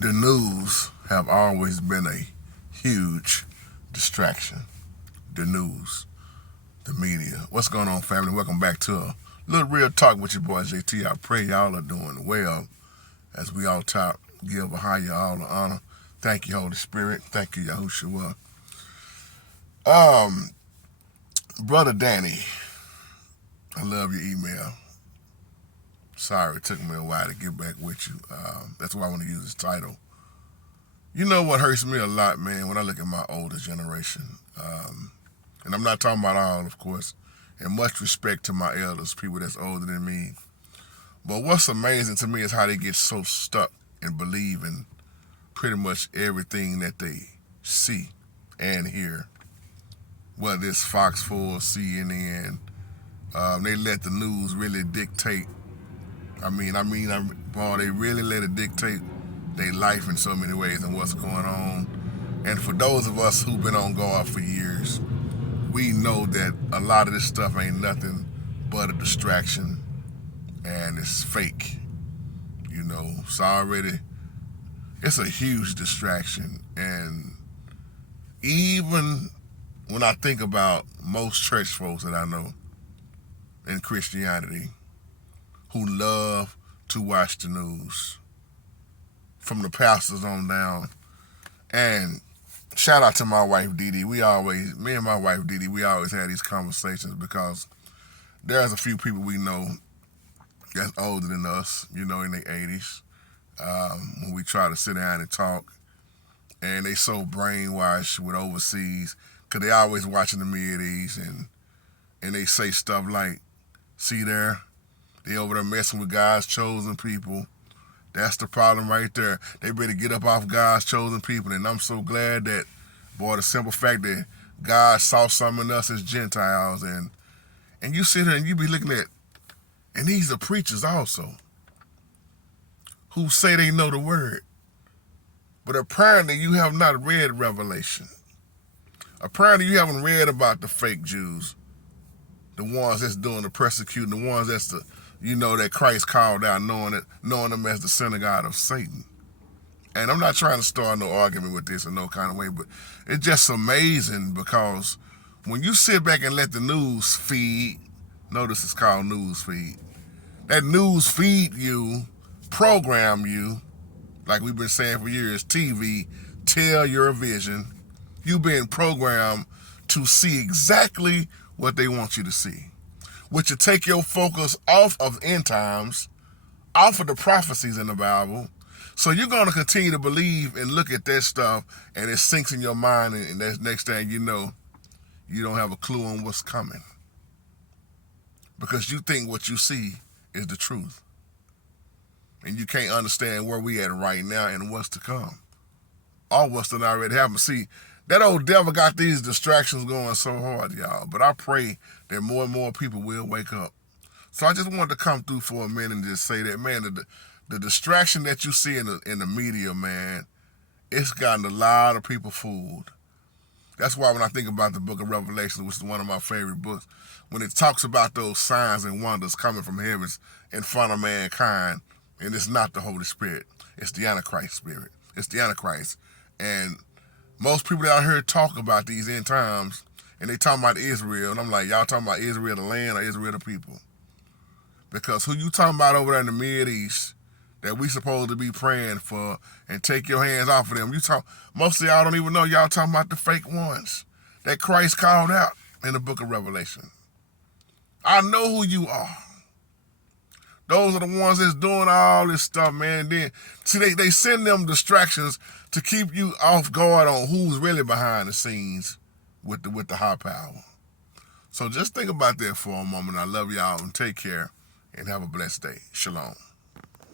The news have always been a huge distraction. The news, the media. What's going on, family? Welcome back to a little real talk with your boy JT. I pray y'all are doing well as we all talk, give a higher all the honor. Thank you, Holy Spirit. Thank you, Yahushua. Um, Brother Danny, I love your email. Sorry, it took me a while to get back with you. That's why I want to use this title. You know what hurts me a lot, man, when I look at my older generation. And I'm not talking about all, of course, and much respect to my elders, people that's older than me. But what's amazing to me is how they get so stuck and believe in pretty much everything that they see and hear. Whether it's Fox 4, CNN, they let the news really dictate. They really let it dictate their life in so many ways and what's going on. And for those of us who've been on guard for years, we know that a lot of this stuff ain't nothing but a distraction and it's fake. It's a huge distraction. And even when I think about most church folks that I know in Christianity who love to watch the news, from the pastors on down. And shout out to my wife Dee Dee. Me and my wife Dee Dee, we always had these conversations because there's a few people we know that's older than us, in their 80s. When we try to sit down and talk, and they so brainwashed with overseas, because they always watching the Mid-East, and they say stuff like, see there, they over there messing with God's chosen people. That's the problem right there. They better get up off God's chosen people. And I'm so glad that, boy, the simple fact that God saw something in us as Gentiles. And you sit here and you be looking at, and these are preachers also, who say they know the word. But apparently you have not read Revelation. Apparently you haven't read about the fake Jews, the ones that's doing the persecuting, the ones that's that Christ called out, knowing them as the synagogue of Satan. And I'm not trying to start no argument with this in no kind of way, but it's just amazing because when you sit back and let the news feed, notice it's called news feed, that news feed you, program you, like we've been saying for years, TV, tell your vision. You've been programmed to see exactly what they want you to see, which will take your focus off of end times, off of the prophecies in the Bible. So you're going to continue to believe and look at that stuff, and it sinks in your mind, and that's next thing you know, you don't have a clue on what's coming. Because you think what you see is the truth. And you can't understand where we at right now and what's to come. Or what's done already happened. See, that old devil got these distractions going so hard, y'all. But I pray that more and more people will wake up. So I just wanted to come through for a minute and just say that, man, the distraction that you see in the media, man, it's gotten a lot of people fooled. That's why when I think about the book of Revelation, which is one of my favorite books, when it talks about those signs and wonders coming from heavens in front of mankind, and it's not the Holy Spirit, it's the Antichrist spirit. It's the Antichrist. And most people out here talk about these end times, and they talking about Israel, and I'm like, y'all talking about Israel the land or Israel the people? Because who you talking about over there in the Mid-East that we supposed to be praying for and take your hands off of them? Most of y'all don't even know y'all talking about the fake ones that Christ called out in the book of Revelation. I know who you are. Those are the ones that's doing all this stuff, man. Then see, they send them distractions to keep you off guard on who's really behind the scenes with the high power. So just think about that for a moment. I love y'all and take care and have a blessed day. Shalom.